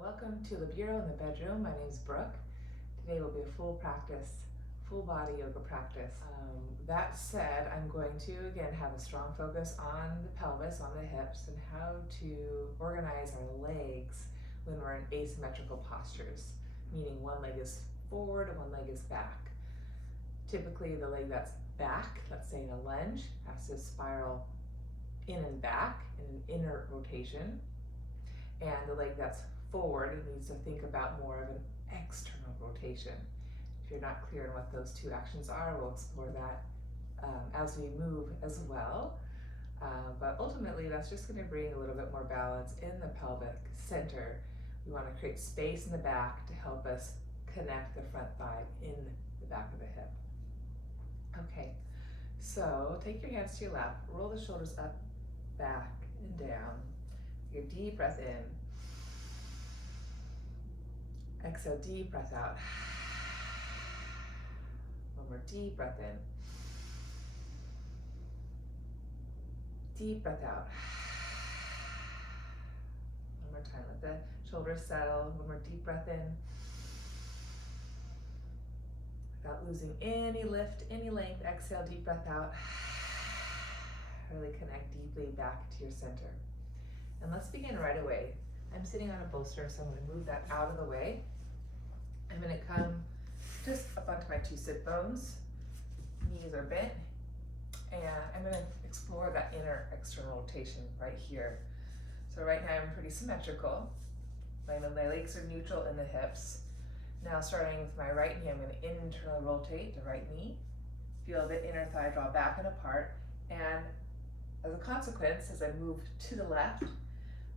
Welcome to the Bureau in the Bedroom. My name is Brooke. Today will be a full body yoga practice. That said, I'm going to again have a strong focus on the pelvis, on the hips, and how to organize our legs when we're in asymmetrical postures, meaning one leg is forward and one leg is back. Typically the leg that's back, let's say in a lunge, has to spiral in and back in an inner rotation, and the leg that's forward needs to think about more of an external rotation. If you're not clear on what those two actions are, we'll explore that as we move as well. But ultimately, that's just going to bring a little bit more balance in the pelvic center. We want to create space in the back to help us connect the front thigh in the back of the hip. Okay, so take your hands to your lap, roll the shoulders up, back, and down. Take a deep breath in. Exhale, deep breath out. One more deep breath in. Deep breath out. One more time, let the shoulders settle. One more deep breath in. Without losing any lift, any length, exhale, deep breath out. Really connect deeply back to your center. And let's begin right away. I'm sitting on a bolster, so I'm going to move that out of the way. I'm going to come just up onto my two sit bones. Knees are bent. And I'm going to explore that inner external rotation right here. So right now I'm pretty symmetrical. My legs are neutral in the hips. Now starting with my right knee, I'm going to internally rotate the right knee. Feel the inner thigh draw back and apart. And as a consequence, as I move to the left,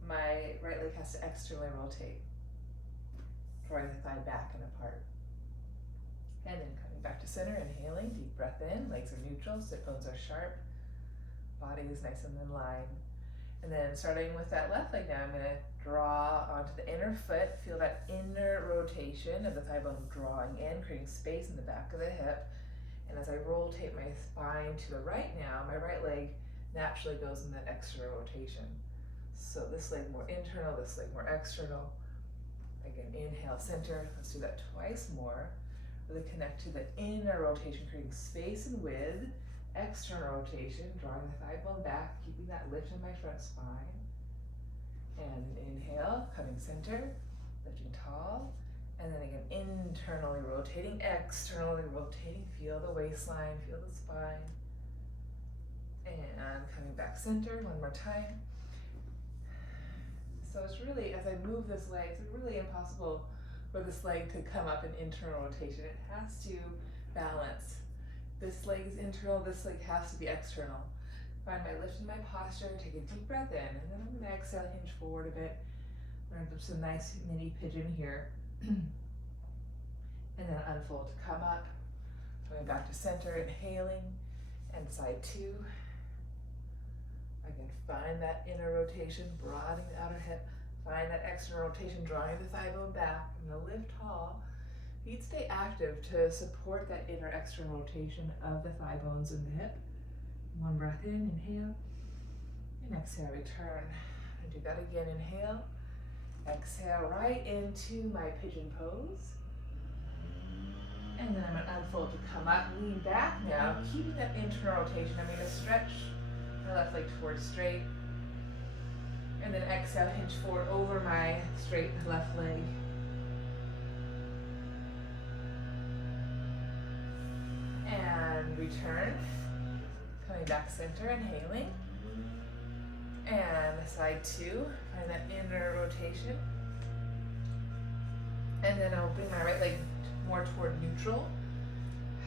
my right leg has to externally rotate, drawing the thigh back and apart. And then coming back to center, inhaling, deep breath in, legs are neutral, sit bones are sharp, body is nice and in line. And then starting with that left leg now, I'm going to draw onto the inner foot, feel that inner rotation of the thigh bone drawing in, creating space in the back of the hip. And as I rotate my spine to the right now, my right leg naturally goes in that external rotation. So this leg more internal, this leg more external. Again, inhale, center. Let's do that twice more. Really connect to the inner rotation, creating space and width. External rotation, drawing the thigh bone back, keeping that lift in my front spine. And an inhale, coming center, lifting tall. And then again, internally rotating, externally rotating. Feel the waistline, feel the spine. And coming back center, one more time. So it's really, as I move this leg, it's really impossible for this leg to come up in internal rotation. It has to balance. This leg is internal, this leg has to be external. Find my lift in my posture, take a deep breath in, and then I'm going to exhale, hinge forward a bit. Learn some nice mini pigeon here. And then unfold to come up. Coming back to center, inhaling, and side two. Again, find that inner rotation, broadening the outer hip. Find that external rotation, drawing the thigh bone back. I'm going to lift tall. Feet stay active to support that inner external rotation of the thigh bones in the hip. One breath in, inhale. And exhale, return. And do that again, inhale. Exhale right into my pigeon pose. And then I'm going to unfold to come up, lean back now, keeping that internal rotation. I'm going to stretch my left leg towards straight. And then exhale, hinge forward over my straight left leg. And return. Coming back center, inhaling. And side two, find that inner rotation. And then I'll bring my right leg more toward neutral.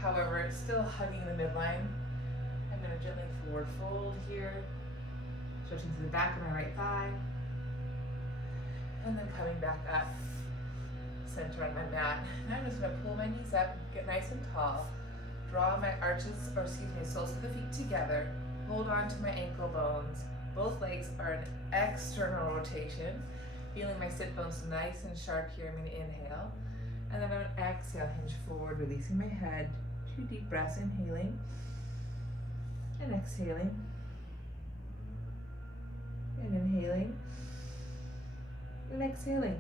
However, it's still hugging the midline. I'm going to gently forward fold here. Stretching to the back of my right thigh. And then coming back up, center on my mat. Now I'm just going to pull my knees up, get nice and tall. Draw my soles of the feet together. Hold on to my ankle bones. Both legs are in external rotation. Feeling my sit bones nice and sharp here. I'm going to inhale. And then I'm going to exhale, hinge forward, releasing my head. 2 deep breaths, inhaling. And exhaling. And inhaling. And exhaling.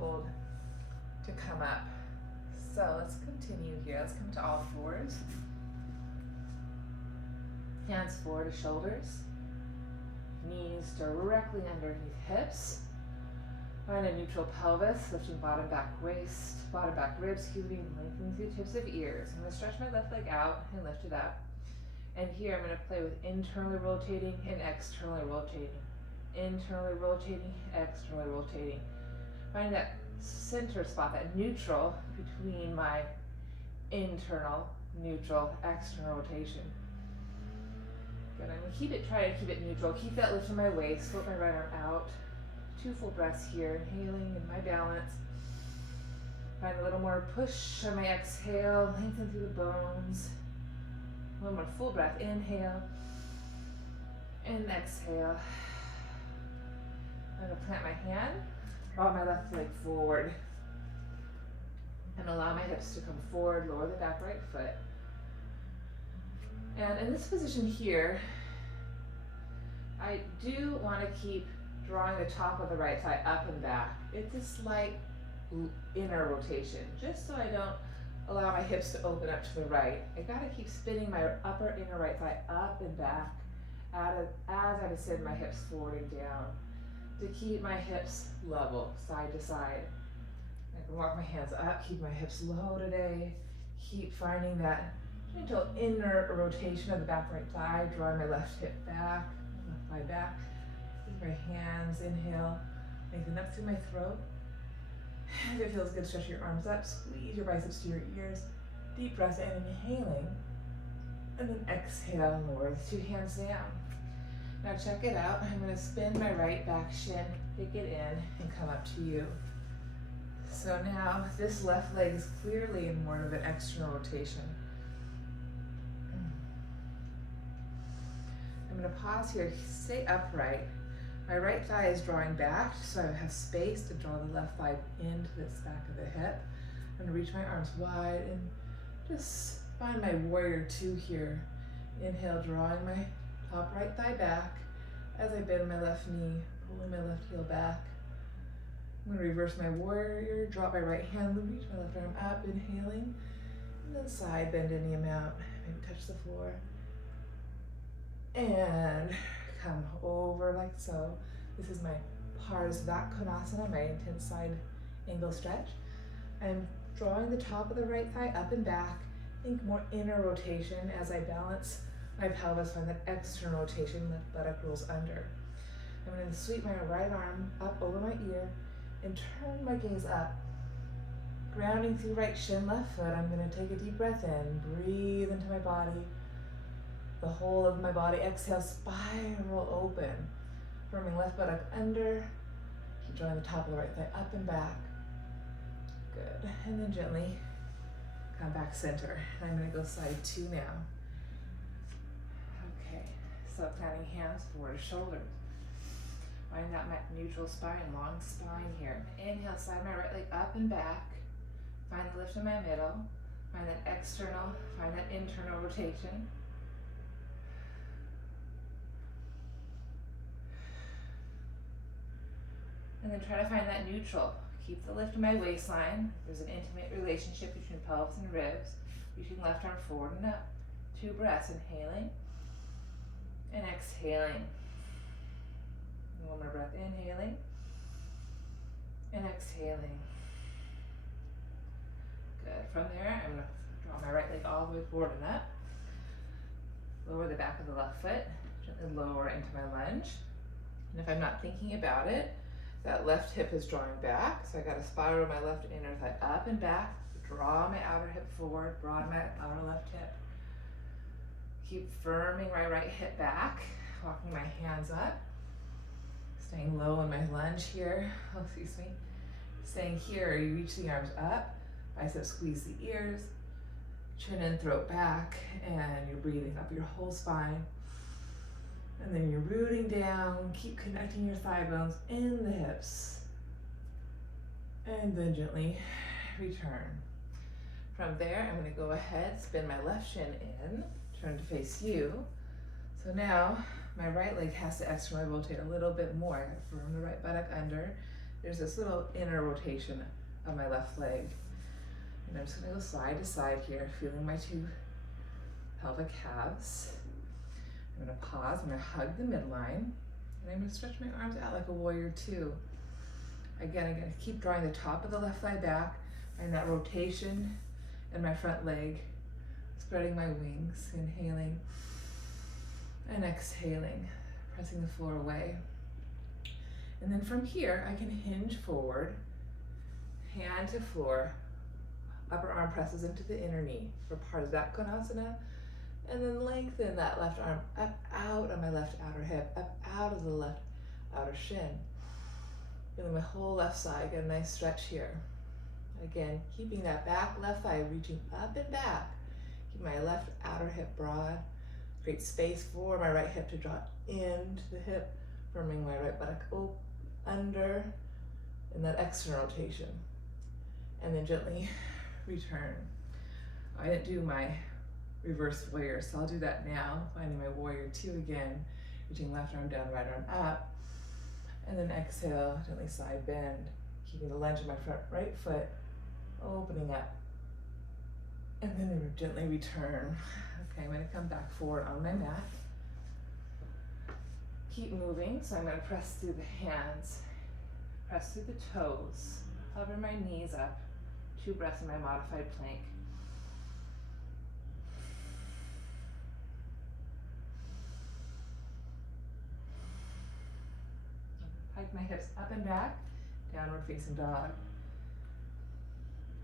fold to come up. So let's continue here. Let's come to all fours. Hands forward to shoulders. Knees directly underneath hips. Find a neutral pelvis, lifting bottom back waist, bottom back ribs, lengthening through the tips of ears. I'm going to stretch my left leg out and lift it up. And here I'm going to play with internally rotating and externally rotating. Internally rotating, externally rotating. Find that center spot, that neutral between my internal, neutral, external rotation. Good, I'm going to try to keep it neutral. Keep that lift in my waist, float my right arm out. 2 full breaths here, inhaling in my balance. Find a little more push on my exhale, lengthen through the bones. One more full breath, inhale and exhale. I'm going to plant my hand, draw my left leg forward, and allow my hips to come forward, lower the back right foot. And in this position here, I do want to keep drawing the top of the right thigh up and back. It's a slight inner rotation, just so I don't allow my hips to open up to the right. I gotta keep spinning my upper inner right thigh up and back as I send my hips forward and down to keep my hips level, side to side. I can walk my hands up, keep my hips low today. Keep finding that gentle inner rotation of the back right thigh, drawing my left hip back, left thigh back. With my hands, inhale, lengthen up through my throat. If it feels good, stretch your arms up, squeeze your biceps to your ears. Deep breath in, inhaling, and then exhale, lower the 2 hands down. Now check it out. I'm going to spin my right back shin, kick it in, and come up to you. So now this left leg is clearly in more of an external rotation. I'm going to pause here, stay upright. My right thigh is drawing back, so I have space to draw the left thigh into this back of the hip. I'm going to reach my arms wide and just find my warrior 2 here. Inhale, drawing my top right thigh back as I bend my left knee, pulling my left heel back. I'm going to reverse my warrior, drop my right hand, reach my left arm up, inhaling, and then side bend any amount, maybe touch the floor. And come over like so. This is my Parsvakonasana, my intense side angle stretch. I'm drawing the top of the right thigh up and back. Think more inner rotation as I balance my pelvis, find that external rotation, left buttock rolls under. I'm going to sweep my right arm up over my ear and turn my gaze up. Grounding through right shin, left foot. I'm going to take a deep breath in, breathe into my body. The whole of my body, exhale, spiral open. Firming left buttock under. Keep drawing the top of the right thigh up and back. Good. And then gently come back center. I'm going to go side 2 now. Okay, so planting hands forward to shoulders. Find that neutral spine, long spine here. Inhale, slide my right leg up and back. Find the lift in my middle. Find that external, find that internal rotation. And then try to find that neutral. Keep the lift in my waistline. There's an intimate relationship between pelvis and ribs. Reaching left arm forward and up. 2 breaths, inhaling and exhaling. One more breath, inhaling and exhaling. Good. From there, I'm going to draw my right leg all the way forward and up. Lower the back of the left foot. Gently lower into my lunge. And if I'm not thinking about it, that left hip is drawing back, so I got to spiral my left inner thigh up and back, draw my outer hip forward, broaden my outer left hip. Keep firming my right hip back, walking my hands up, staying low in my lunge here. Oh, excuse me. Staying here, you reach the arms up, biceps squeeze the ears, chin and throat back, and you're breathing up your whole spine. And then you're rooting down, keep connecting your thigh bones in the hips. And then gently return. From there, I'm going to go ahead, spin my left shin in, turn to face you. So now my right leg has to externally rotate a little bit more. I firm the right buttock under, there's this little inner rotation of my left leg. And I'm just gonna go side to side here, feeling my two pelvic calves. I'm gonna pause, I'm gonna hug the midline, and I'm gonna stretch my arms out like a warrior two. Again, I'm gonna keep drawing the top of the left thigh back, and that rotation in my front leg, spreading my wings, inhaling and exhaling, pressing the floor away. And then from here, I can hinge forward, hand to floor, upper arm presses into the inner knee for Parsvat Konasana, and then lengthen that left arm up out of my left outer hip, up out of the left outer shin. Feeling my whole left side, get a nice stretch here. Again, keeping that back left thigh reaching up and back. Keep my left outer hip broad. Great space for my right hip to draw into the hip, firming my right buttock under in that external rotation. And then gently return. I didn't do my reverse warrior, so I'll do that now, finding my warrior two again, reaching left arm down, right arm up. And then exhale, gently side bend, keeping the lunge of my front right foot opening up. And then gently return. Okay, I'm gonna come back forward on my mat. Keep moving, so I'm gonna press through the hands, press through the toes, hover my knees up, 2 breaths in my modified plank. Hike my hips up and back, downward facing dog.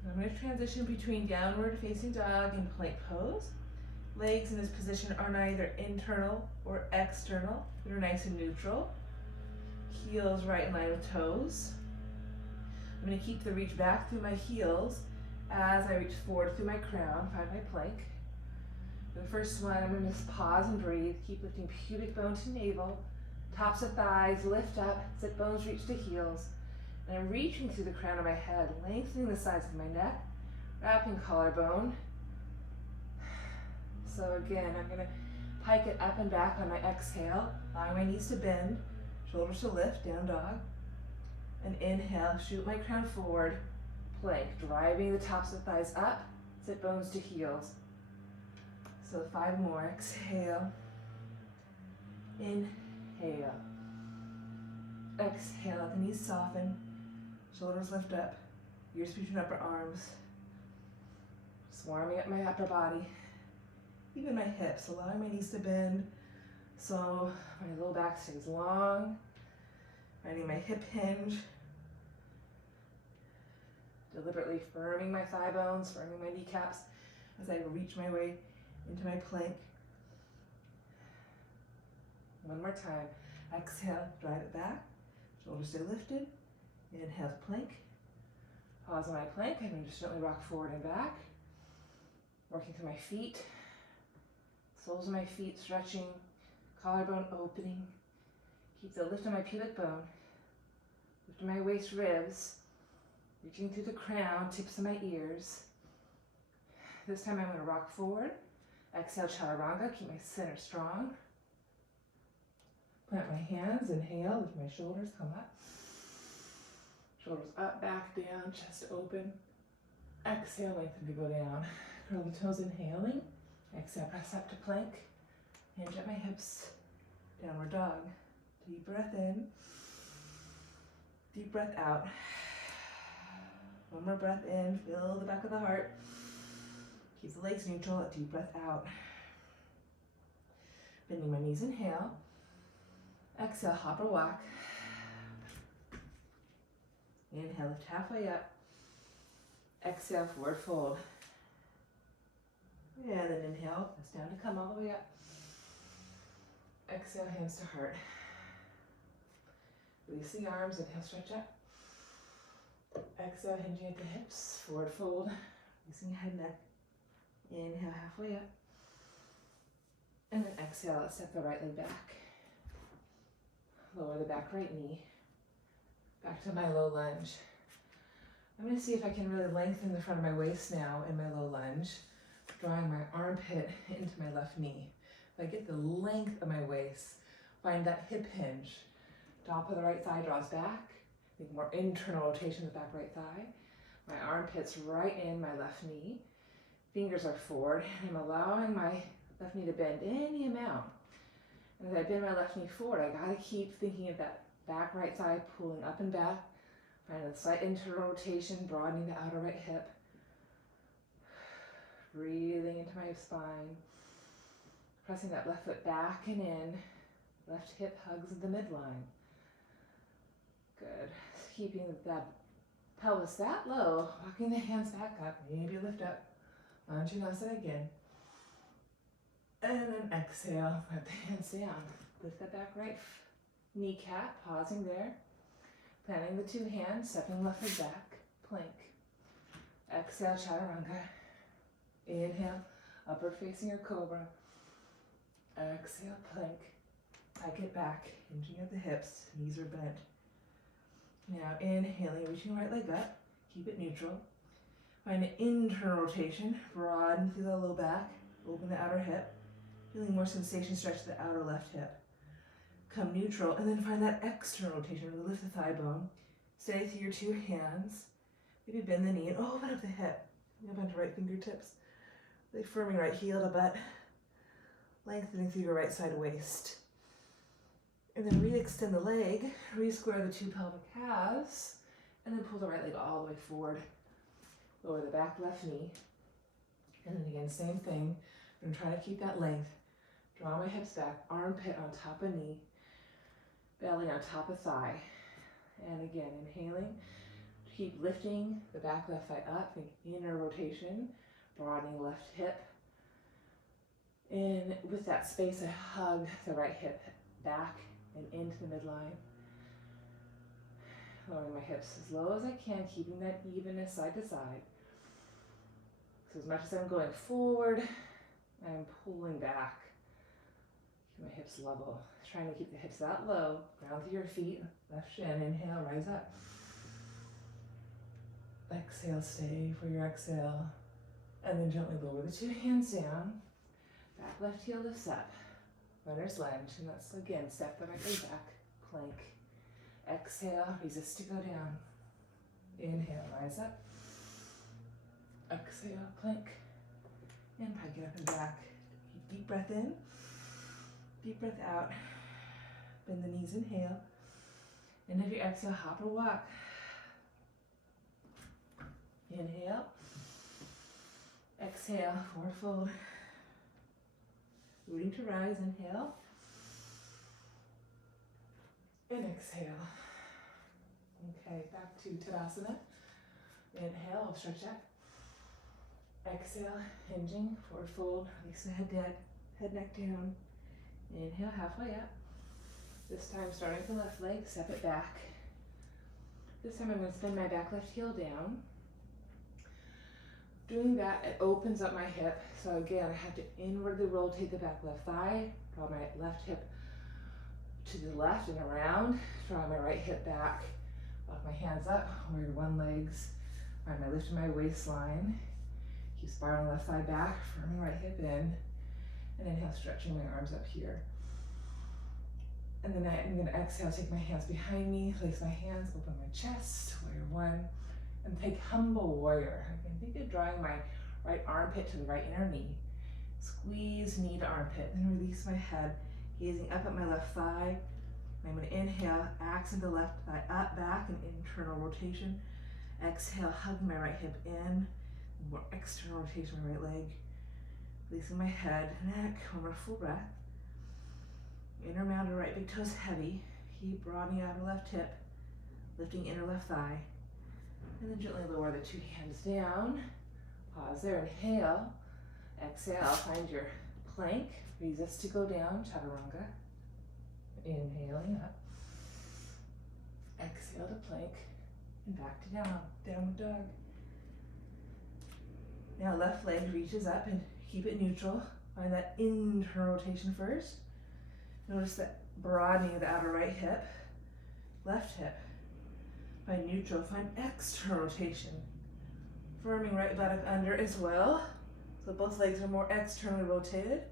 I'm going to transition between downward facing dog and plank pose. Legs in this position are neither internal or external. They're nice and neutral. Heels right in line with toes. I'm going to keep the reach back through my heels as I reach forward through my crown, find my plank. For the first one, I'm going to just pause and breathe. Keep lifting pubic bone to navel. Tops of thighs lift up, sit bones reach to heels. And I'm reaching through the crown of my head, lengthening the sides of my neck, wrapping collarbone. So again, I'm gonna pike it up and back on my exhale, allowing my knees to bend, shoulders to lift, down dog. And inhale, shoot my crown forward, plank, driving the tops of thighs up, sit bones to heels. So 5 more, exhale, inhale. Exhale, let the knees soften, shoulders lift up, ears between upper arms. Just warming up my upper body, even my hips, allowing my knees to bend so my low back stays long. Finding my hip hinge. Deliberately firming my thigh bones, firming my kneecaps as I reach my way into my plank. One more time. Exhale, drive it back. Shoulders stay lifted. Inhale to plank. Pause on my plank. I'm going to just gently rock forward and back. Working through my feet. Soles of my feet stretching. Collarbone opening. Keep the lift of my pubic bone. Lifting my waist ribs. Reaching through the crown, tips of my ears. This time I'm going to rock forward. Exhale, chaturanga. Keep my center strong. Plant my hands, inhale, lift my shoulders, come up. Shoulders up, back, down, chest open. Exhale, lengthen to go down. Curl the toes, inhaling. Exhale, press up to plank. Hinge at my hips. Downward dog. Deep breath in. Deep breath out. One more breath in, fill the back of the heart. Keep the legs neutral, a deep breath out. Bending my knees, inhale. Exhale, hop or walk. Inhale, lift halfway up. Exhale, forward fold. And then inhale, press down to come all the way up. Exhale, hands to heart. Release the arms, inhale, stretch up. Exhale, hinging at the hips, forward fold. Releasing head, neck. Inhale, halfway up. And then exhale, let's step the right leg back. Lower the back right knee. Back to my low lunge. I'm going to see if I can really lengthen the front of my waist now in my low lunge. Drawing my armpit into my left knee. If I get the length of my waist, find that hip hinge. Top of the right thigh draws back. Think more internal rotation of the back right thigh. My armpits right in my left knee. Fingers are forward. I'm allowing my left knee to bend any amount. And as I bend my left knee forward, I gotta keep thinking of that back right thigh pulling up and back. Finding a slight internal rotation, broadening the outer right hip. Breathing into my spine. Pressing that left foot back and in. Left hip hugs the midline. Good. Keeping that pelvis that low, walking the hands back up, maybe lift up. Anjanasana again. And then exhale, let the hands down. Lift that back right kneecap, pausing there. Planting the two hands, stepping left foot back, plank. Exhale, chaturanga. Inhale, upward facing or cobra. Exhale, plank. I get back, hinging at the hips, knees are bent. Now inhaling, reaching right leg up, keep it neutral. Find an internal rotation, broaden through the low back, open the outer hip, feeling more sensation stretch to the outer left hip. Come neutral, and then find that external rotation, really lift the thigh bone. Stay through your two hands, maybe bend the knee and open up the hip. Move onto right fingertips, really firming right heel to butt, lengthening through your right side waist. And then re-extend the leg, re-square the two pelvic calves, and then pull the right leg all the way forward. Lower the back left knee. And then again, same thing. I'm trying to keep that length. Draw my hips back, armpit on top of knee, belly on top of thigh. And again, inhaling, keep lifting the back left thigh up, think inner rotation, broadening left hip. And with that space, I hug the right hip back and into the midline. Lowering my hips as low as I can, keeping that evenness side to side. So as much as I'm going forward, I'm pulling back. Keep my hips level. Trying to keep the hips that low. Ground through your feet. Left shin. Inhale, rise up. Exhale, stay for your exhale. And then gently lower the two hands down. Back left heel lifts up. Runner's lunge. And that's again, step the right leg back. Plank. Exhale, resist to go down. Inhale, rise up. Exhale, plank. And pike it up and back. Deep breath in. Deep breath out. Bend the knees, inhale. And if you exhale, hop or walk. Inhale. Exhale, forward fold. Rooting to rise, inhale. And exhale. Okay, back to Tadasana. Inhale, stretch up. Exhale, hinging, forward fold, release the head neck down. Inhale, halfway up. This time starting with the left leg, step it back. This time I'm going to spin my back left heel down. Doing that, it opens up my hip. So again, I have to inwardly rotate the back left thigh, draw my left hip to the left and around, draw my right hip back, walk my hands up, warrior one legs, find my lift in my waistline, keep spiraling left thigh back, firming right hip in, and inhale, stretching my arms up here. And then I'm gonna exhale, take my hands behind me, place my hands, open my chest, warrior one, and take humble warrior. I can think of drawing my right armpit to the right inner knee, squeeze knee to armpit, then release my head, gazing up at my left thigh. I'm going to inhale, accent the left thigh up, back, and internal rotation. Exhale, hugging my right hip in, more external rotation, my right leg. Releasing my head, neck, one more full breath. Inner mound to right big toes heavy. Keep broadening outer left hip, lifting inner left thigh. And then gently lower the two hands down. Pause there, inhale. Exhale, find your plank. Resist to go down, chaturanga. Inhaling up. Exhale to plank. And back to down, downward dog. Now left leg reaches up and keep it neutral. Find that internal rotation first. Notice that broadening of the outer right hip. Left hip. Find neutral, find external rotation. Firming right buttock under as well. So both legs are more externally rotated.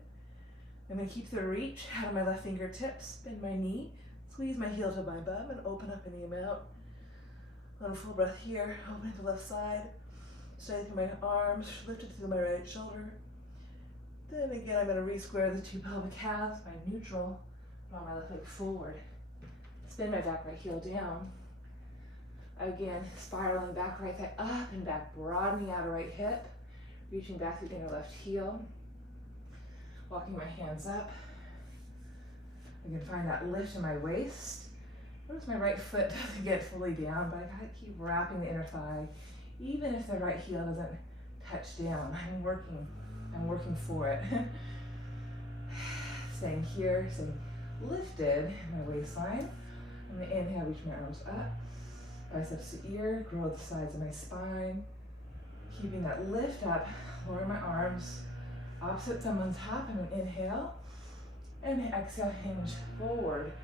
I'm going to keep the reach out of my left fingertips, bend my knee, squeeze my heel to my bum, and open up any amount. One full breath here, opening the left side, straightening my arms, lifted through my right shoulder. Then again, I'm going to re-square the two pelvic calves by neutral, draw my left leg forward, spin my back right heel down. Again, spiraling back right thigh up and back, broadening outer right hip, reaching back through the inner left heel, walking my hands up. I can find that lift in my waist. Notice my right foot doesn't get fully down, but I gotta keep wrapping the inner thigh, even if the right heel doesn't touch down. I'm working for it. Staying here, staying lifted in my waistline. I'm gonna inhale, reach my arms up, biceps to ear, grow the sides of my spine. Keeping that lift up, lower my arms, opposite thumb on top. I'm gonna inhale, and exhale, hinge forward.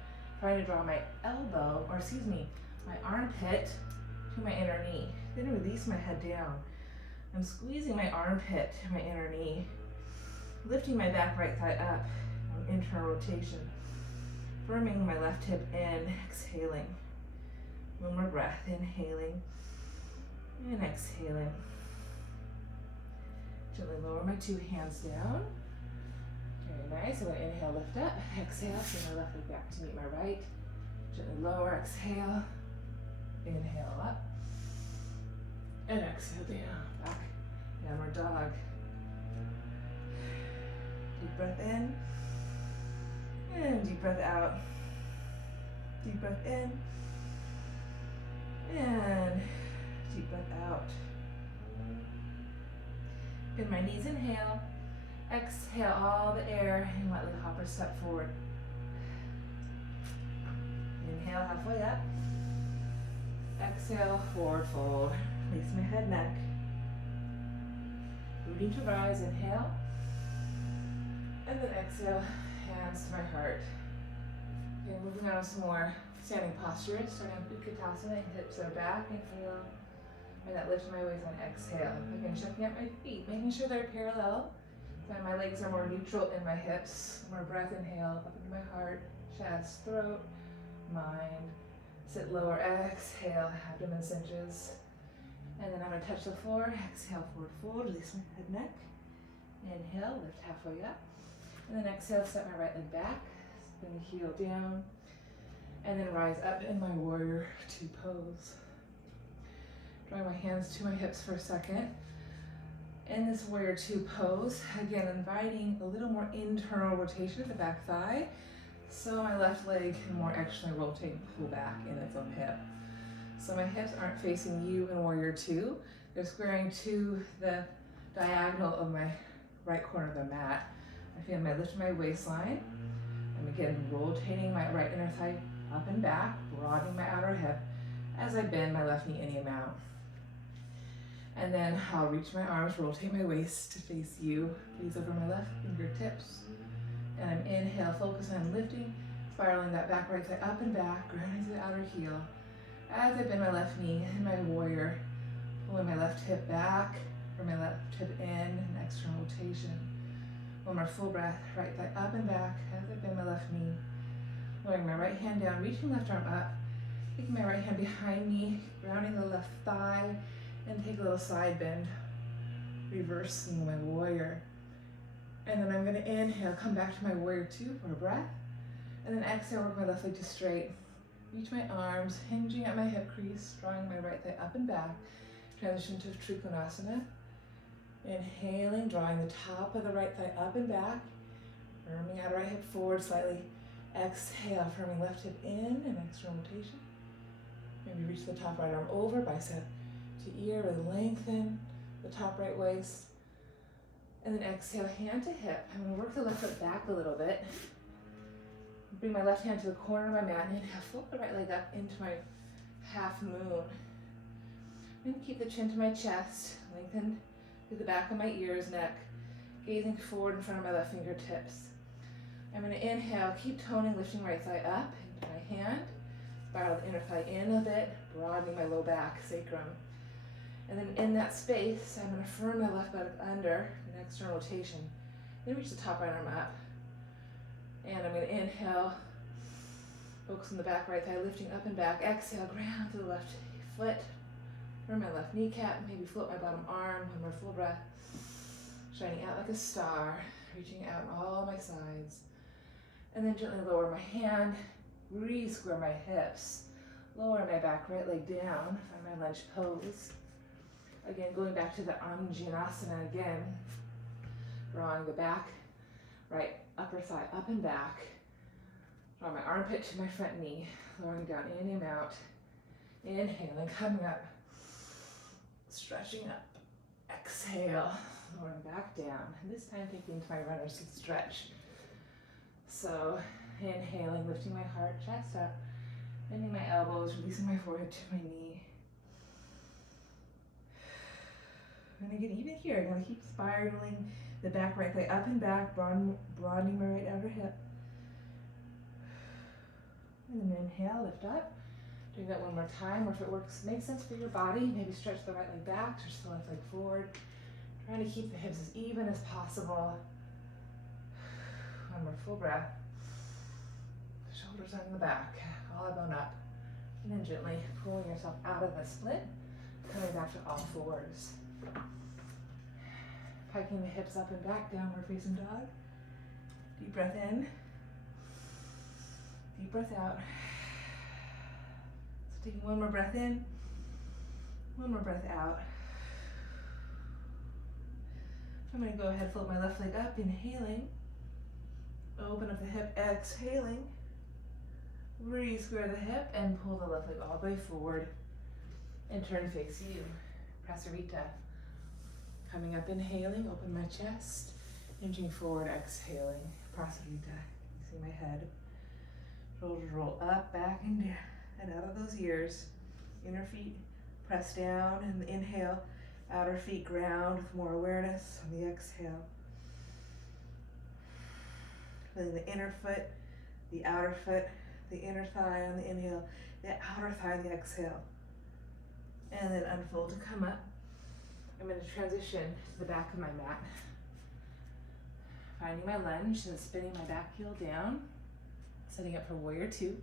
Trying to draw my elbow, or excuse me, my armpit to my inner knee. Then release my head down. I'm squeezing my armpit to my inner knee, lifting my back right thigh up, internal rotation, firming my left hip in, exhaling. One more breath, inhaling and exhaling. Gently lower my two hands down. Very nice. I'm going to inhale, lift up, exhale, bring my left leg back to meet my right. Gently lower, exhale, inhale up, and exhale down, back, downward dog. Deep breath in, and deep breath out. Deep breath in, and deep breath out. Bend my knees, inhale. Exhale all the air and let the hopper step forward. Inhale, halfway up. Exhale, forward fold. Release my head, neck. Rooting to rise, inhale. And then exhale, hands to my heart. Okay, moving on to some more standing postures. Starting with Utkatasana, hips are back, inhale. And that lift my waist on exhale. Again, checking out my feet, making sure they're parallel. And my legs are more neutral in my hips. More breath, inhale, up into my heart, chest, throat, mind. Sit lower, exhale, abdomen cinches. And then I'm gonna touch the floor, exhale, forward fold, release my head, neck. Inhale, lift halfway up. And then exhale, step my right leg back, spin the heel down. And then rise up in my warrior two pose. Drawing my hands to my hips for a second. In this warrior two pose, again, inviting a little more internal rotation of the back thigh, so my left leg can more externally rotate and pull back in its own hip. So my hips aren't facing you in warrior two, they're squaring to the diagonal of my right corner of the mat. I feel my lift my waistline. I'm again rotating my right inner thigh up and back, broadening my outer hip as I bend my left knee any amount. And then I'll reach my arms, rotate my waist to face you, gaze over my left fingertips. And I'm inhale, focus on lifting, spiraling that back right thigh up and back, grounding to the outer heel. As I bend my left knee in my warrior, pulling my left hip back, or my left hip in, an external rotation. One more full breath, right thigh up and back as I bend my left knee. Lowering my right hand down, reaching left arm up, taking my right hand behind me, grounding the left thigh, and take a little side bend, reversing my warrior. And then I'm gonna inhale, come back to my warrior two for a breath, and then exhale, work my left leg to straight. Reach my arms, hinging at my hip crease, drawing my right thigh up and back, transition to Trikonasana. Inhaling, drawing the top of the right thigh up and back, firming out right hip forward slightly. Exhale, firming left hip in, and external rotation. Maybe reach the top right arm over, bicep to ear, really lengthen the top right waist. And then exhale, hand to hip. I'm gonna work the left foot back a little bit. Bring my left hand to the corner of my mat and inhale, float the right leg up into my half moon. I'm gonna keep the chin to my chest, lengthen through the back of my ears, neck, gazing forward in front of my left fingertips. I'm gonna inhale, keep toning, lifting right thigh up into my hand, spiral the inner thigh in a bit, broadening my low back, sacrum. And then in that space, I'm gonna firm my left buttock under, an external rotation. Then reach the top right arm up. And I'm gonna inhale, focus on the back right thigh, lifting up and back. Exhale, ground to the left foot, turn my left kneecap, maybe float my bottom arm, one more full breath, shining out like a star, reaching out on all my sides. And then gently lower my hand, re-square my hips, lower my back, right leg down, find my lunge pose. Again, going back to the Anjanasana again, drawing the back, right upper thigh up and back. Draw my armpit to my front knee, lowering down in and out. Inhaling, coming up, stretching up. Exhale, lowering back down. And this time taking into my runner's seat stretch. So inhaling, lifting my heart, chest up, bending my elbows, releasing my forehead to my knee. And again, even here, I gotta keep spiraling the back right leg up and back, broadening my right outer hip. And then inhale, lift up. Doing that one more time, or if it makes sense for your body, maybe stretch the right leg back, stretch the left leg forward. Trying to keep the hips as even as possible. One more full breath. Shoulders on the back, collarbone up. And then gently pulling yourself out of the split, coming back to all fours. Piking the hips up and back, downward facing dog. Deep breath in. Deep breath out. So taking one more breath in. One more breath out. I'm going to go ahead, float my left leg up, inhaling. Open up the hip, exhaling. Re-square the hip and pull the left leg all the way forward. And turn face you. Prasarita. Coming up, inhaling, open my chest. Inching forward, exhaling. Prasarita. You see my head. Shoulders roll up, back, and down. And out of those ears. Inner feet press down and inhale. Outer feet ground with more awareness on the exhale. Feeling the inner foot, the outer foot, the inner thigh on the inhale, the outer thigh on the exhale. And then unfold to come up. I'm going to transition to the back of my mat. Finding my lunge and spinning my back heel down. Setting up for warrior two.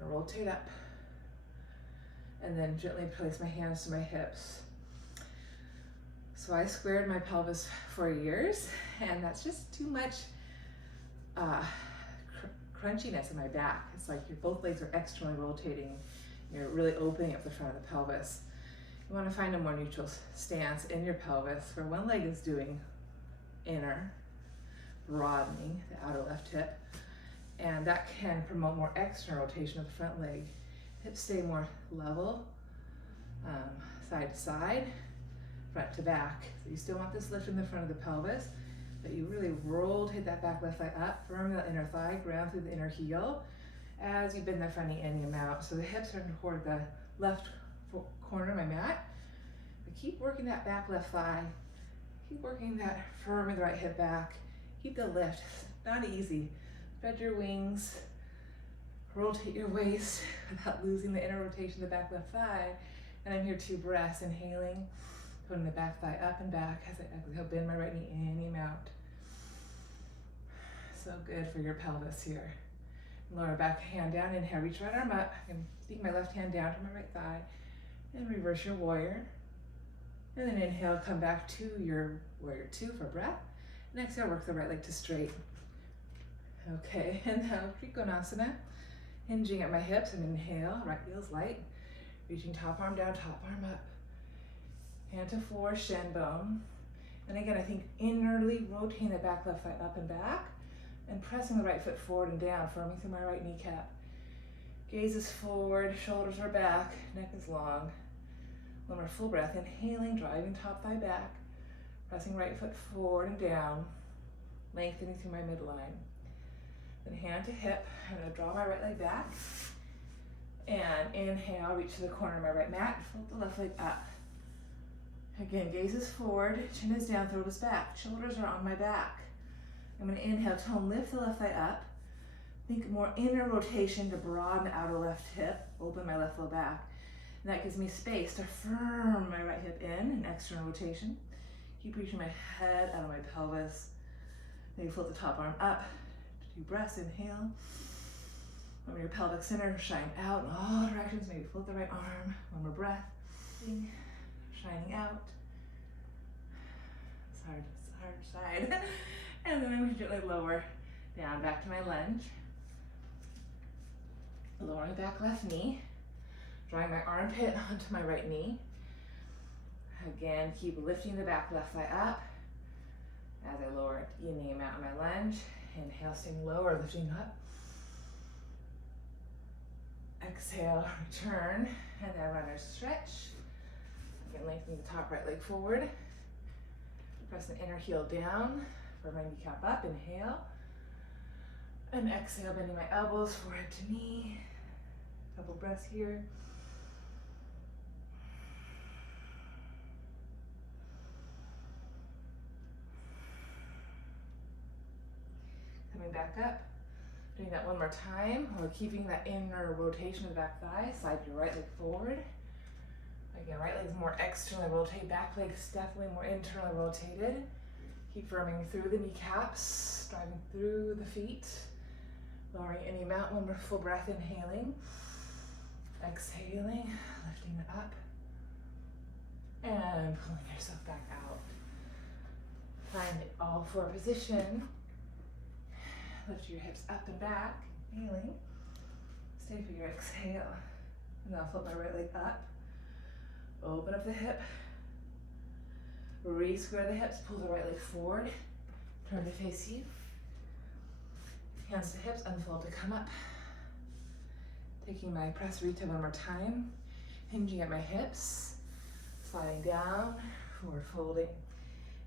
I'm going to rotate up. And then gently place my hands to my hips. So I squared my pelvis for years, and that's just too much crunchiness in my back. It's like both legs are externally rotating. You're really opening up the front of the pelvis. You want to find a more neutral stance in your pelvis where one leg is doing inner, broadening the outer left hip, and that can promote more external rotation of the front leg. Hips stay more level, side to side, front to back. So you still want this lift in the front of the pelvis, but you really rotate that back left thigh up, firm the inner thigh, ground through the inner heel as you bend the front knee in and out. So the hips are toward the left corner of my mat. But keep working that back left thigh. Keep working that firm in the right hip back. Keep the lift, not easy. Spread your wings, rotate your waist without losing the inner rotation of the back left thigh. And I'm here 2 breaths, inhaling, putting the back thigh up and back as I exhale, bend my right knee in and out. So good for your pelvis here. Lower back hand down, inhale, reach right arm up. I can sneak my left hand down to my right thigh and reverse your warrior. And then inhale, come back to your warrior two for breath. And exhale, work the right leg to straight. Okay, and now Trikonasana. Hinging at my hips and inhale, right heel's light. Reaching top arm down, top arm up. Hand to floor, shin bone. And again, I think innerly rotating the back left thigh up and back and pressing the right foot forward and down, firming through my right kneecap. Gaze is forward, shoulders are back, neck is long. One more full breath, inhaling, driving top thigh back, pressing right foot forward and down, lengthening through my midline. Then hand to hip, I'm gonna draw my right leg back, and inhale, reach to the corner of my right mat, float the left leg up. Again, gaze is forward, chin is down, throat is back, shoulders are on my back. I'm gonna inhale, tone, lift the left thigh up. Think more inner rotation to broaden the outer left hip, open my left low back. And that gives me space to firm my right hip in, an external rotation. Keep reaching my head out of my pelvis. Maybe float the top arm up. 2 breaths, inhale. From your pelvic center, shine out in all directions. Maybe float the right arm. One more breath. Shining out. Hard side. And then I'm going to gently lower down back to my lunge. Lowering back left knee. Drawing my armpit onto my right knee. Again, keep lifting the back left thigh up. As I lower name out in my lunge. Inhale, staying lower, lifting up. Exhale, return, and then runner stretch. Again, lengthening the top right leg forward. Press the inner heel down for my kneecap up, inhale. And exhale, bending my elbows, forehead to knee. Couple breaths here. Coming back up. Doing that one more time, while keeping that inner rotation of the back thigh. Slide your right leg forward. Again, right leg's more externally rotated, back leg's definitely more internally rotated. Keep firming through the kneecaps, driving through the feet. Lowering any amount, one more full breath, inhaling. Exhaling, lifting it up. And pulling yourself back out. Find the all four position. Lift your hips up and back, inhaling. Stay for your exhale. And I'll flip my right leg up. Open up the hip. Re-square the hips, pull the right leg forward. Turn to face you. Hands to hips, unfold to come up. Taking my press rita one more time. Hinging at my hips. Sliding down, forward folding.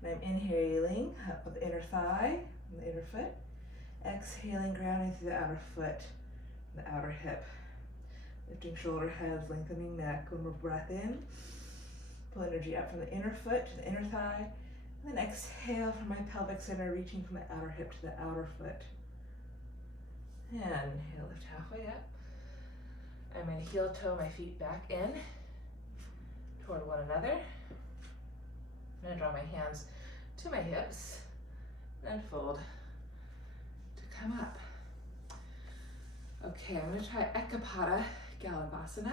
And I'm inhaling up with the inner thigh and the inner foot. Exhaling, grounding through the outer foot, the outer hip. Lifting shoulder heads, lengthening neck. One more breath in. Pull energy up from the inner foot to the inner thigh. And then exhale from my pelvic center, reaching from the outer hip to the outer foot. And inhale, lift halfway up. I'm going to heel toe my feet back in toward one another. I'm going to draw my hands to my hips and fold. Come up. Okay, I'm going to try Ekapada Galavasana.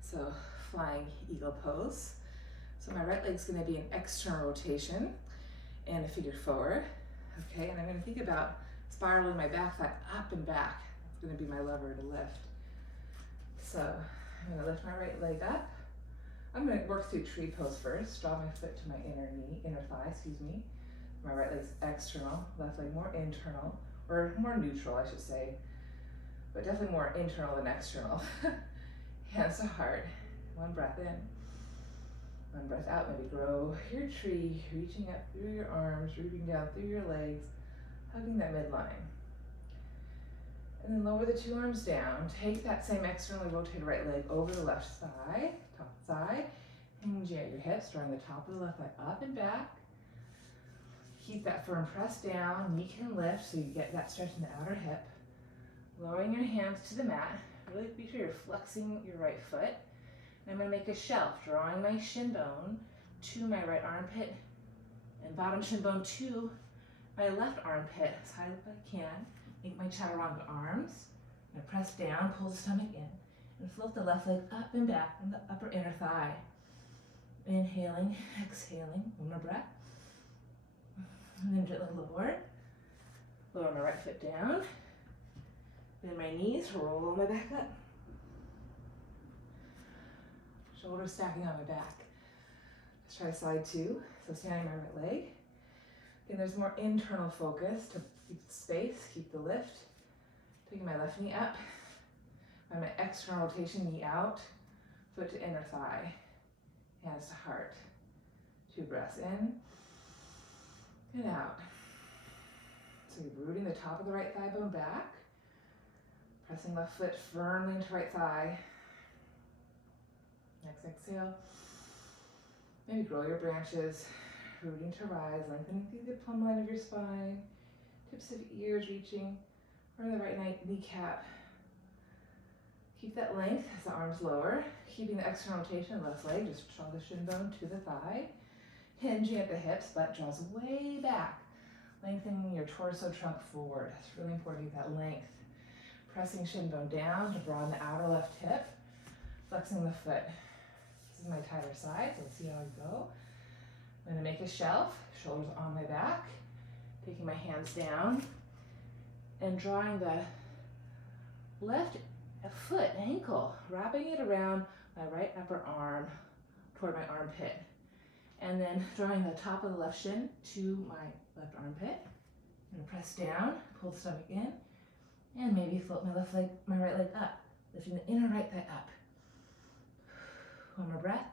So flying eagle pose. So my right leg's going to be an external rotation and a figure forward. Okay, and I'm going to think about spiraling my back thigh up and back. That's going to be my lever to lift. So I'm going to lift my right leg up. I'm going to work through tree pose first. Draw my foot to my inner thigh, My right leg's external, left leg more internal. Or more neutral, I should say, but definitely more internal than external. Hands to heart. One breath in, one breath out. Maybe grow your tree, reaching up through your arms, rooting down through your legs, hugging that midline. And then lower the two arms down. Take that same externally rotated right leg over the left thigh, top side. Hinge at your hips, drawing the top of the left thigh up and back. Keep that firm press down, knee can lift so you get that stretch in the outer hip. Lowering your hands to the mat, really be sure you're flexing your right foot. And I'm going to make a shelf, drawing my shin bone to my right armpit and bottom shin bone to my left armpit as high as I can. Make my chaturanga arms. I'm going to press down, pull the stomach in, and float the left leg up and back from the upper inner thigh. Inhaling, exhaling, one more breath. And then gently lower my right foot down. Bend my knees, roll my back up. Shoulders stacking on my back. Let's try side two. So standing my right leg. Again, there's more internal focus to keep the space, keep the lift. Taking my left knee up. I'm an external rotation, knee out, foot to inner thigh, hands to heart. 2 breaths in. And out. So you're rooting the top of the right thigh bone back. Pressing left foot firmly into right thigh. Next exhale. Maybe grow your branches. Rooting to rise, lengthening through the plumb line of your spine. Tips of ears reaching for the right kneecap. Keep that length as the arms lower. Keeping the external rotation of the left leg. Just draw the shin bone to the thigh. Hinging at the hips, butt draws way back. Lengthening your torso trunk forward. It's really important to get that length. Pressing shin bone down to broaden the outer left hip. Flexing the foot. This is my tighter side. Let's see how I go. I'm going to make a shelf, shoulders on my back, taking my hands down and drawing the left foot, ankle, wrapping it around my right upper arm toward my armpit. And then drawing the top of the left shin to my left armpit. I'm going to press down, pull the stomach in, and maybe float my right leg up, lifting the inner right thigh up. One more breath.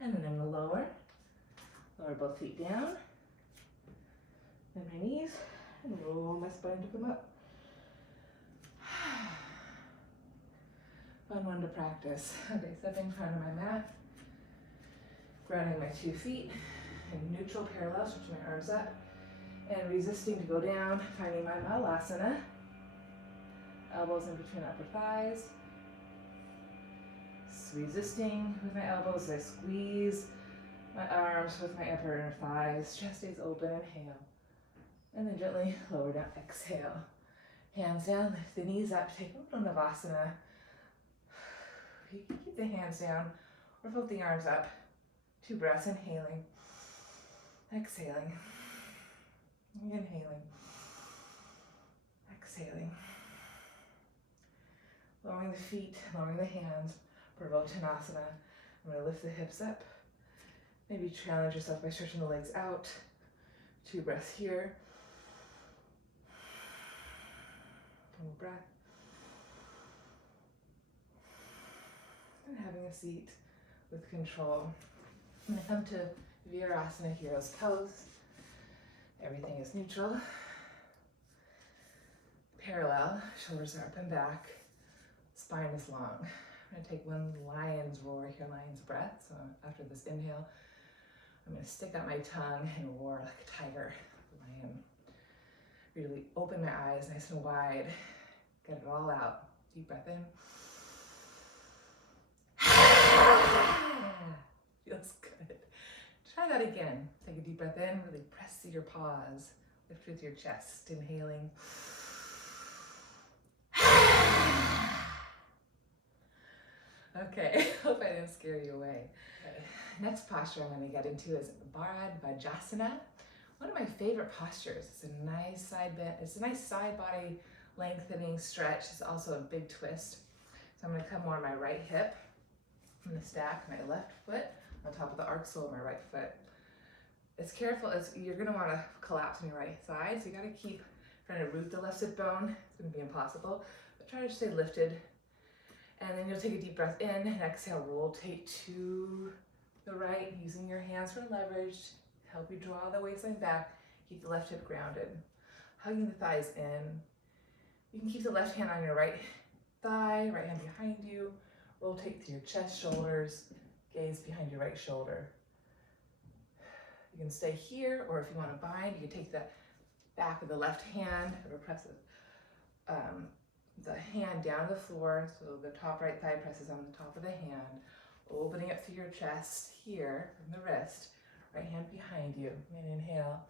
And then I'm going to lower both feet down, bend my knees, and roll my spine to come up. Fun one to practice. Okay, stepping in front of my mat, grounding my 2 feet in neutral parallel, stretching my arms up, and resisting to go down, finding my malasana. Elbows in between upper thighs. Resisting with my elbows as I squeeze my arms with my upper inner thighs. Chest stays open, inhale. And then gently lower down, exhale. Hands down, lift the knees up, take Uttanavasana. You can keep the hands down or float the arms up. 2 breaths, inhaling, exhaling, inhaling, exhaling. Lowering the feet, lowering the hands. Purvottanasana. I'm going to lift the hips up. Maybe challenge yourself by stretching the legs out. 2 breaths here. 1 more breath. And having a seat with control. I'm going to come to Virasana, Hero's Pose. Everything is neutral. Parallel, shoulders are up and back. Spine is long. I'm going to take 1 lion's roar here, lion's breath. So after this inhale, I'm going to stick out my tongue and roar like a tiger, lion. Really open my eyes nice and wide. Get it all out. Deep breath in. Feels good. Try that again. Take a deep breath in. Really press through your paws. Lift with your chest. Inhaling. Okay, hope I didn't scare you away. Okay. Next posture I'm going to get into is Bharadvajasana. One of my favorite postures. It's a nice side bend. It's a nice side body lengthening stretch. It's also a big twist. So I'm going to come more on my right hip. I'm going to stack my left foot on top of the arc sole of my right foot. As careful as you're going to want to collapse on your right side, so you got to keep trying to root the left sit bone. It's going to be impossible, but try to stay lifted. And then you'll take a deep breath in and exhale, rotate to the right, using your hands for leverage to help you draw the waistline back. Keep the left hip grounded. Hugging the thighs in. You can keep the left hand on your right thigh, right hand behind you. Rotate to your chest, shoulders, gaze behind your right shoulder. You can stay here, or if you want to bind, you can take the back of the left hand, or press the hand down the floor, so the top right thigh presses on the top of the hand, opening up through your chest here from the wrist, right hand behind you. And inhale,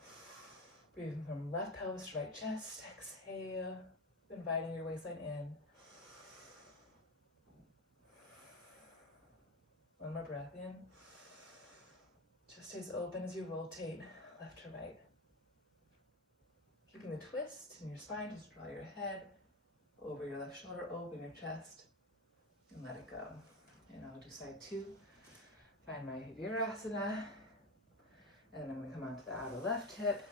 breathing from left pelvis to right chest. Exhale, inviting your waistline in. 1 more breath in. Chest stays open as you rotate left to right. Keeping the twist in your spine, just draw your head over your left shoulder, open your chest, and let it go. And I'll do side 2. Find my Virasana, and then I'm going to come onto the outer left hip,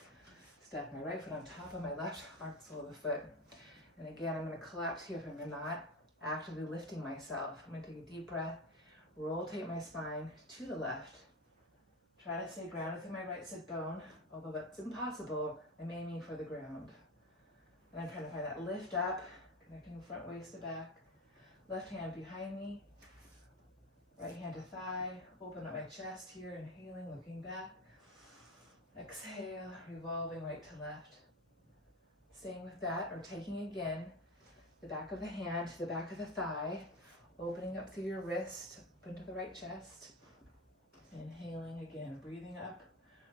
step my right foot on top of my left arc sole of the foot. And again, I'm going to collapse here if I'm not actively lifting myself. I'm going to take a deep breath, rotate my spine to the left. Try to stay grounded through my right sit bone, although that's impossible. I'm aiming for the ground. And I'm trying to find that lift up, connecting front waist to back. Left hand behind me, right hand to thigh. Open up my chest here, inhaling, looking back. Exhale, revolving right to left. Staying with that, or taking again the back of the hand to the back of the thigh, opening up through your wrist, open to the right chest. Inhaling again, breathing up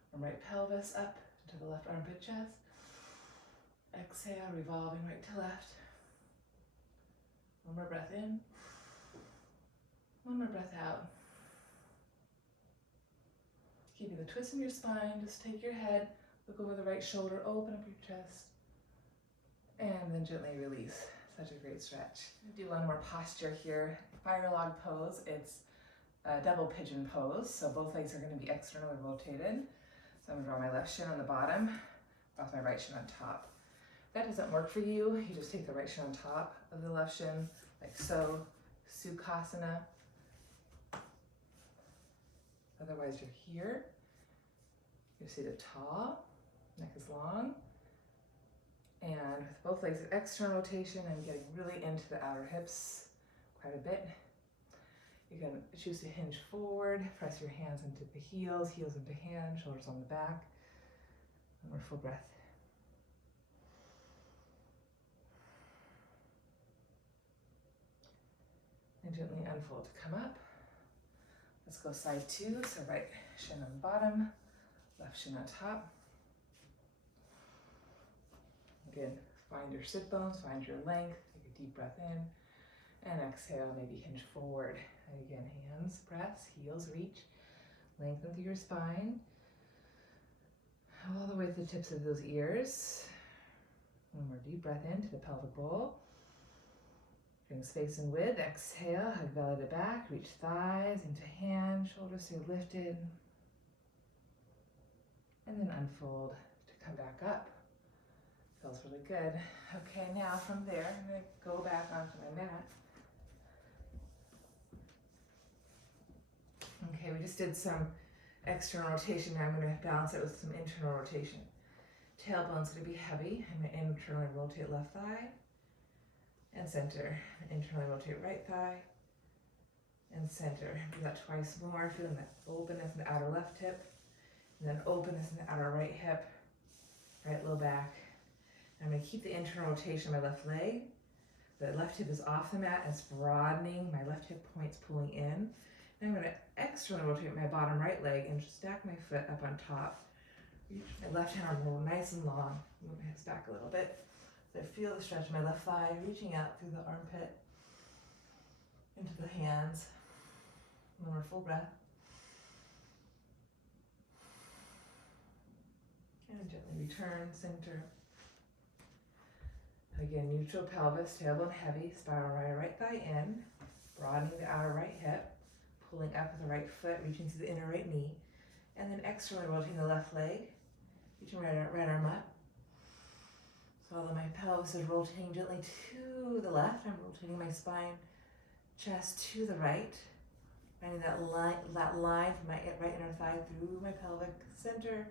from right pelvis up to the left armpit chest. Exhale, revolving right to left. One more breath in. One more breath out. Keeping the twist in your spine, just take your head, look over the right shoulder, open up your chest, and then gently release. Such a great stretch. Do one more posture here. Fire log pose. It's a double pigeon pose, so both legs are going to be externally rotated. So I'm going to draw my left shin on the bottom, cross my right shin on top. If that doesn't work for you, you just take the right shin on top of the left shin, like so, Sukhasana. Otherwise, you're here. You're seated tall, neck is long. And with both legs at external rotation, I'm getting really into the outer hips quite a bit. You can choose to hinge forward, press your hands into the heels, heels into hands, shoulders on the back. One more full breath. And gently unfold to come up. Let's go side two, so right shin on the bottom, left shin on top. Again, find your sit bones, find your length, take a deep breath in, and exhale, maybe hinge forward. And again, hands press, heels reach, lengthen through your spine, all the way to the tips of those ears. One more deep breath into the pelvic bowl. Bring space and width, exhale, hug belly to back, reach thighs into hands, shoulders stay lifted. And then unfold to come back up. Feels really good. Okay, now from there, I'm going to go back onto my mat. Okay, we just did some external rotation. Now I'm going to balance it with some internal rotation. Tailbone's going to be heavy. I'm going to internally rotate left thigh and center. Internally rotate right thigh and center. Do that twice more, feeling that openness in the outer left hip, and then openness in the outer right hip, right low back. I'm going to keep the internal rotation of my left leg. The left hip is off the mat, and it's broadening. My left hip point's pulling in. And I'm going to externally rotate my bottom right leg and stack my foot up on top. Reach my left hand arm nice and long. Move my hips back a little bit. So I feel the stretch of my left thigh reaching out through the armpit into the hands. One more full breath. And gently return, center. Again, neutral pelvis, tailbone heavy, spiral right thigh in, broadening the outer right hip, pulling up with the right foot, reaching to the inner right knee, and then externally rotating the left leg, reaching right arm up. So although my pelvis is rotating gently to the left, I'm rotating my spine, chest to the right, finding that line from my right inner thigh through my pelvic center,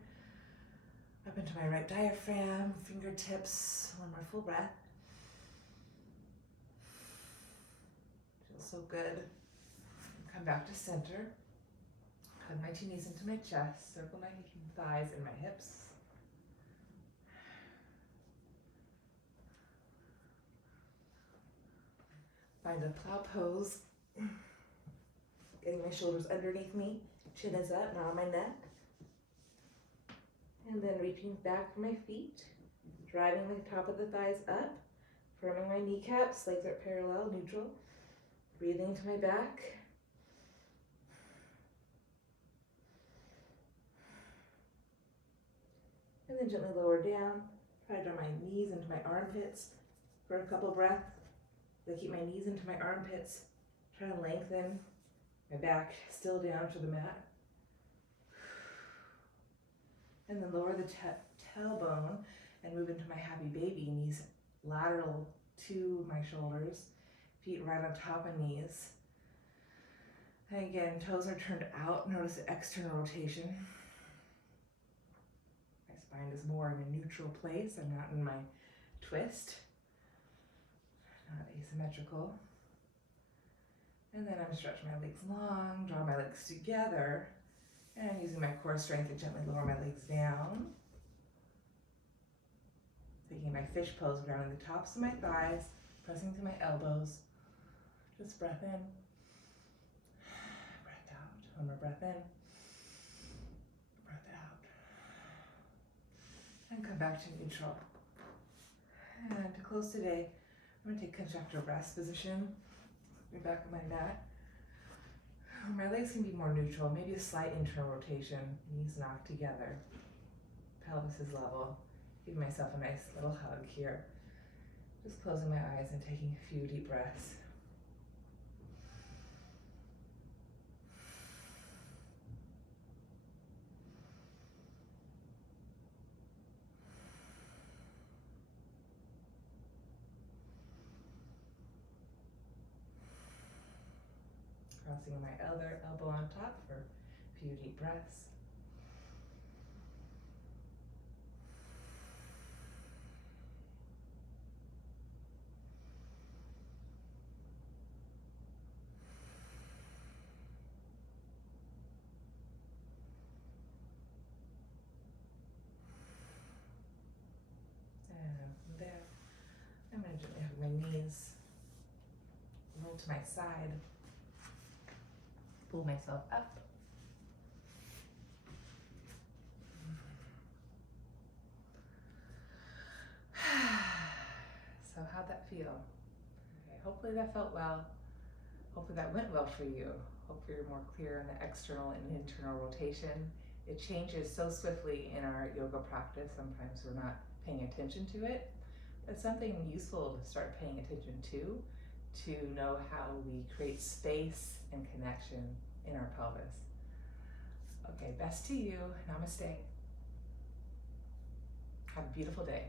up into my right diaphragm, fingertips. One more full breath. Feels so good. Come back to center. Hug my two knees into my chest. Circle my thighs and my hips. Find a plow pose. Getting my shoulders underneath me. Chin is up, now on my neck. And then reaching back for my feet, driving the top of the thighs up, firming my kneecaps, legs are parallel, neutral, breathing to my back. And then gently lower down, try to draw my knees into my armpits for a couple breaths. I keep my knees into my armpits, try to lengthen my back still down to the mat. And then lower the tailbone and move into my happy baby, knees lateral to my shoulders, feet right on top of knees. And again, toes are turned out. Notice the external rotation. My spine is more in a neutral place. I'm not in my twist, not asymmetrical. And then I'm stretching my legs long, draw my legs together, and I'm using my core strength to gently lower my legs down. Taking my fish pose, grounding the tops of my thighs, pressing to my elbows. Just breath in, breath out. One more breath in, breath out. And come back to neutral. And to close today, I'm going to take contractor rest position, the back of my mat. My legs can be more neutral, maybe a slight internal rotation, knees knocked together, pelvis is level. Give myself a nice little hug here. Just closing my eyes and taking a few deep breaths. Crossing my other elbow on top for a few deep breaths. And from there, I'm going to gently hug my knees, roll to my side, pull myself up. So how'd that feel? Okay, hopefully that felt well. Hopefully that went well for you. Hopefully you're more clear on the external and internal rotation. It changes so swiftly in our yoga practice. Sometimes we're not paying attention to it. It's something useful to start paying attention to know how we create space and connection in our pelvis. Okay, best to you. Namaste. Have a beautiful day.